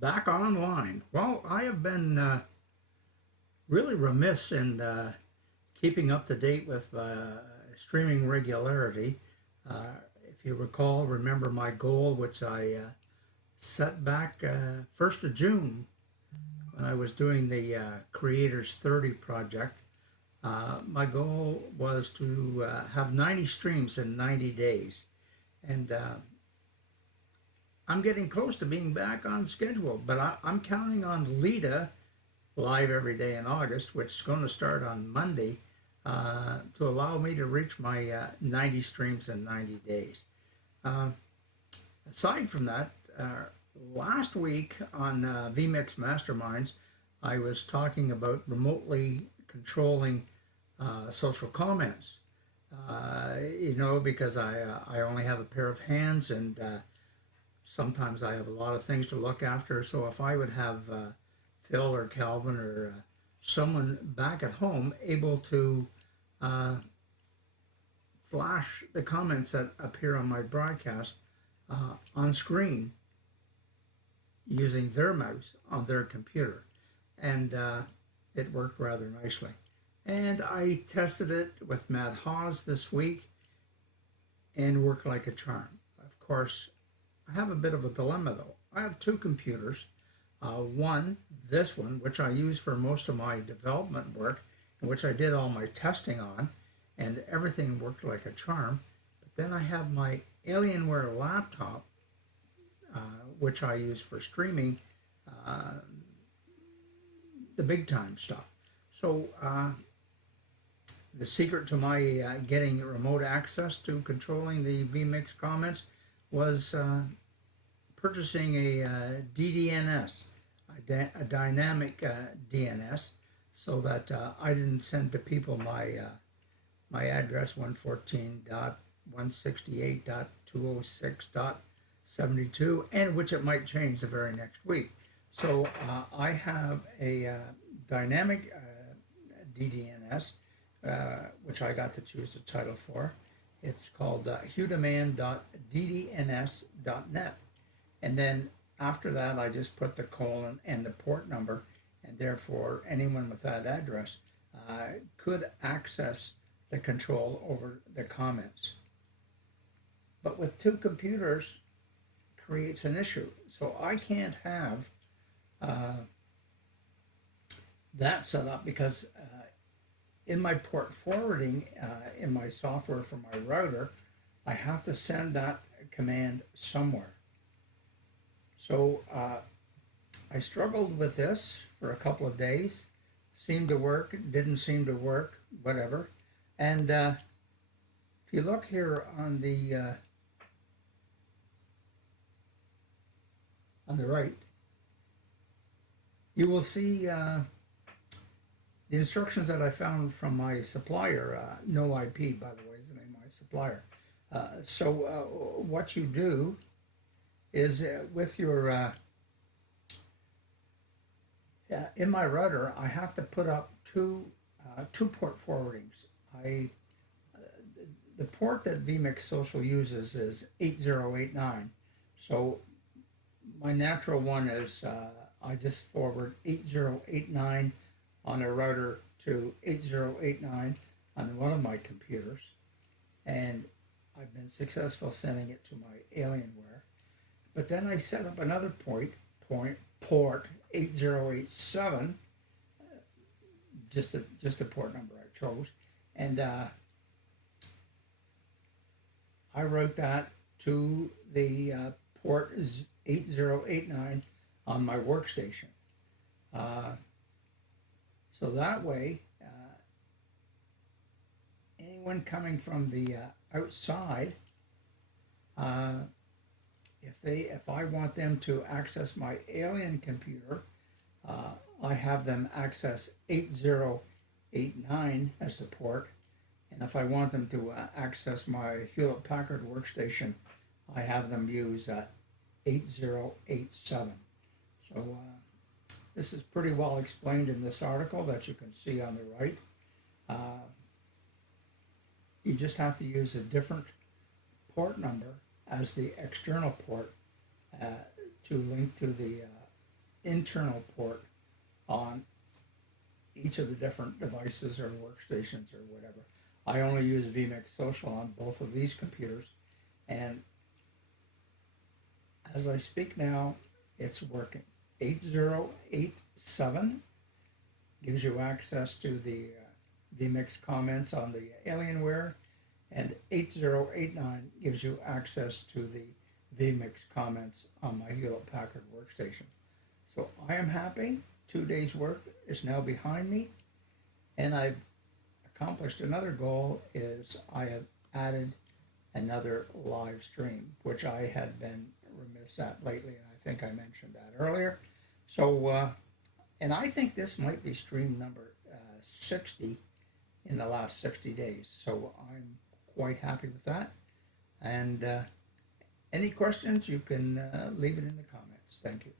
back online. Well, I have been really remiss in keeping up to date with streaming regularity. If you remember my goal, which I set back 1st of June when I was doing the Creators 30 project. My goal was to have 90 streams in 90 days. And I'm getting close to being back on schedule, but I'm counting on Lita live every day in August, which is going to start on Monday, to allow me to reach my 90 streams in 90 days. Uh, Aside from that, last week on vMix Masterminds, I was talking about remotely controlling social comments. Because I only have a pair of hands and sometimes I have a lot of things to look after. So if I would have Phil or Calvin or someone back at home able to uh, flash the comments that appear on my broadcast on screen using their mouse on their computer. And it worked rather nicely. And I tested it with Matt Hawes this week and worked like a charm. Of course, I have a bit of a dilemma though. I have two computers. One, this one, which I use for most of my development work, and which I did all my testing on, and everything worked like a charm. But then I have my Alienware laptop, uh, which I use for streaming uh, the big time stuff. So the secret to my getting remote access to controlling the vMix comments was purchasing a DDNS, a dynamic DNS, so that I didn't send to people my address 114.168.206.72, and which it might change the very next week. So I have a dynamic DDNS, which I got to choose the title for. It's called hudaman.ddns.net. And then after that, I just put the colon and the port number, and therefore anyone with that address could access the control over the comments. But with two computers creates an issue. So I can't have that set up because in my port forwarding, in my software for my router, I have to send that command somewhere. So I struggled with this for a couple of days. Seemed to work, didn't seem to work, whatever. And if you look here on the right, you will see the instructions that I found from my supplier. No IP, by the way, is the name of my supplier. So what you do is with your in my router, I have to put up two port forwardings. The port that vMix Social uses is 8089. So my natural one is I just forward 8089 on a router to 8089 on one of my computers, and I've been successful sending it to my Alienware. But then I set up another port 8087, just a port number I chose, and I wrote that to the port 8089 on my workstation. So that way, anyone coming from the outside, if I want them to access my alien computer, I have them access 8089 as the port, and if I want them to access my Hewlett Packard workstation, I have them use 8087. So this is pretty well explained in this article that you can see on the right. You just have to use a different port number as the external port to link to the internal port on each of the different devices or workstations or whatever. I only use vMix Social on both of these computers, and as I speak now, it's working. 8087 gives you access to the vMix comments on the Alienware, and 8089 gives you access to the vMix comments on my Hewlett Packard workstation. So I am happy. 2 days work is now behind me, and I've accomplished another goal. Is I have added another live stream, which I had been remiss at lately, and I think I mentioned that earlier. So and I think this might be stream number 60 in the last 60 days, so I'm quite happy with that. And any questions, you can leave it in the comments. Thank you.